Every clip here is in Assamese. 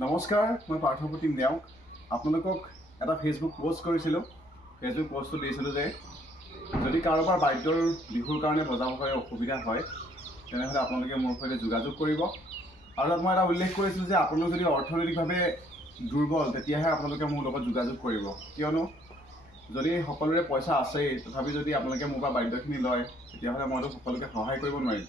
নমস্কাৰ, মই পাৰ্থপ্ৰতিম নেওগ। আপোনালোকক এটা ফেচবুক পোষ্ট কৰিছিলোঁ। ফেচবুক পোষ্টটো দিছিলোঁ যে যদি কাৰোবাৰ বাদ্যৰ বিহুৰ কাৰণে বজাবলৈ অসুবিধা হয় তেনেহ'লে আপোনালোকে মোৰ সৈতে যোগাযোগ কৰিব। আৰু তাত মই এটা উল্লেখ কৰিছিলোঁ যে আপোনালোক যদি অৰ্থনৈতিকভাৱে দুৰ্বল তেতিয়াহে আপোনালোকে মোৰ লগত যোগাযোগ কৰিব, কিয়নো যদি সকলোৰে পইচা আছেই তথাপি যদি আপোনালোকে মোৰ পৰা বাদ্যখিনি লয় তেতিয়াহ'লে মইতো সকলোকে সহায় কৰিব নোৱাৰিম।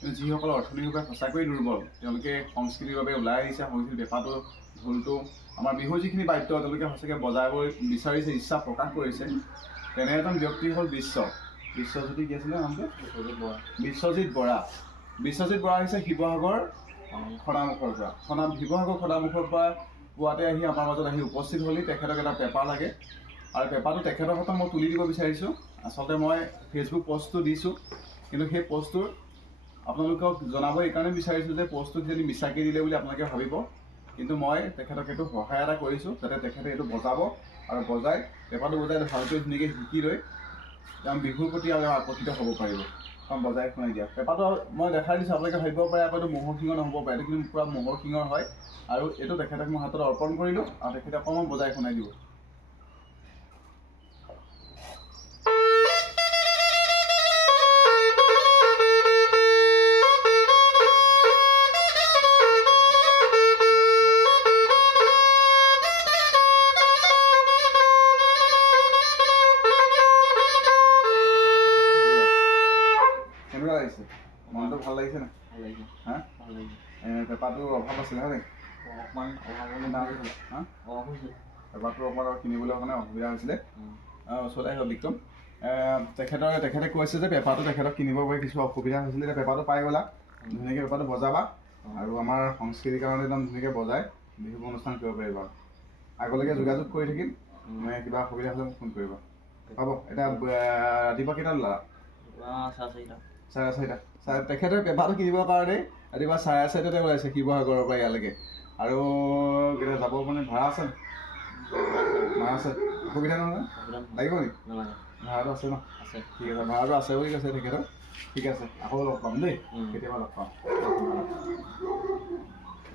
কিন্তু যিসকল অৰ্থনৈতিকভাৱে সঁচাকৈয়ে দুৰ্বল, তেওঁলোকে সংস্কৃতিৰ বাবে ওলাই আহিছে, সংস্কৃতিৰ পেঁপাটো, ঢোলটো, আমাৰ বিহুৰ যিখিনি বাদ্য তেওঁলোকে সঁচাকৈ বজাব বিচাৰিছে, ইচ্ছা প্ৰকাশ কৰিছে, তেনে এজন ব্যক্তি হ'ল বিশ্বজ্যোতি কি আছিলে নামটো? বিশ্বজিৎ বৰা। বিশ্বজিৎ বৰা হৈছে শিৱসাগৰ খনামুখৰ পৰা। শিৱসাগৰ খনামুখৰ পৰা পুৱাতে আহি আমাৰ মাজত আহি উপস্থিত হ'লি। তেখেতক এটা পেঁপা লাগে আৰু পেঁপাটো তেখেতৰ হাতত মই তুলি দিব বিচাৰিছোঁ। আচলতে মই ফেচবুক পোষ্টটো দিছোঁ, কিন্তু সেই পোষ্টটোৰ আপোনালোকক জনাব এইকাৰণে বিচাৰিছোঁ যে পোষ্টটো যদি মিছাকৈ দিলে বুলি আপোনালোকে ভাবিব, কিন্তু মই তেখেতক এইটো সহায় এটা কৰিছোঁ যাতে তেখেতে এইটো বজাব আৰু বজাই পেঁপাটো বজাই ভালকৈ ধুনীয়াকৈ শিকি লৈ তেওঁ বিহুৰ প্ৰতি আৰু আকৰ্ষিত হ'ব পাৰিব। কাৰণ বজাই শুনাই দিয়া পেঁপাটো মই দেখাই দিছোঁ, আপোনালোকে ভাবিব পাৰে আকৌ এইটো ম'হৰ শিঙৰ নহ'ব পাৰে, এইটো কিন্তু পূৰা ম'হৰ শিঙৰ হয়। আৰু এইটো তেখেতক মই হাতত অৰ্পণ কৰিলোঁ আৰু তেখেতে অকণমান বজাই শুনাই দিব। কেনেকুৱা লাগিছে? মনটো ভাল লাগিছে নে? ভাল লাগিছে। হা? ভাল লাগিছে। পেঁপাটোৰ অভাৱ আছিলে হয় নে? অকণমান অভাৱ হা? অভাৱ হৈছে। পেঁপাটোৰ অকণমান কিনিবলৈ কাৰণে অসুবিধা হৈছিলে। ওচৰতে আহিব বিক্ৰম। তেখেতে কৈছে যে পেঁপাটো তেখেতক কিনিবৰ বাবে কিছু অসুবিধা হৈছিলে। এতিয়া পেঁপাটো পাই গ'লা, ধুনীয়াকৈ পেঁপাটো বজাবা আৰু আমাৰ সংস্কৃতিৰ কাৰণে একদম ধুনীয়াকৈ বজাই বিহু অনুষ্ঠান কৰিব পাৰিবা। আগলৈকে যোগাযোগ কৰি থাকিম, কিবা অসুবিধা হ'লে মোক ফোন কৰিবা। হ'ব। এতিয়া ৰাতিপুৱা কেইটাত ওলালা? 4:30। তেখেতে পেঁপাটো কিনিবৰ কাৰণে ৰাতিপুৱা 4:30 ওলাইছে শিৱসাগৰৰ পৰা ইয়ালৈকে। আৰু কেতিয়া যাব মানে ভাড়া আছে নে? ভাড়া আছে, অসুবিধা নহয় লাগিব নেকি? ভাড়াটো আছে ন? আছে। ঠিক আছে, ভাড়াটো আছে বুলি কৈছে তেখেতৰ। ঠিক আছে, আকৌ লগ পাম দেই, কেতিয়াবা লগ পাম।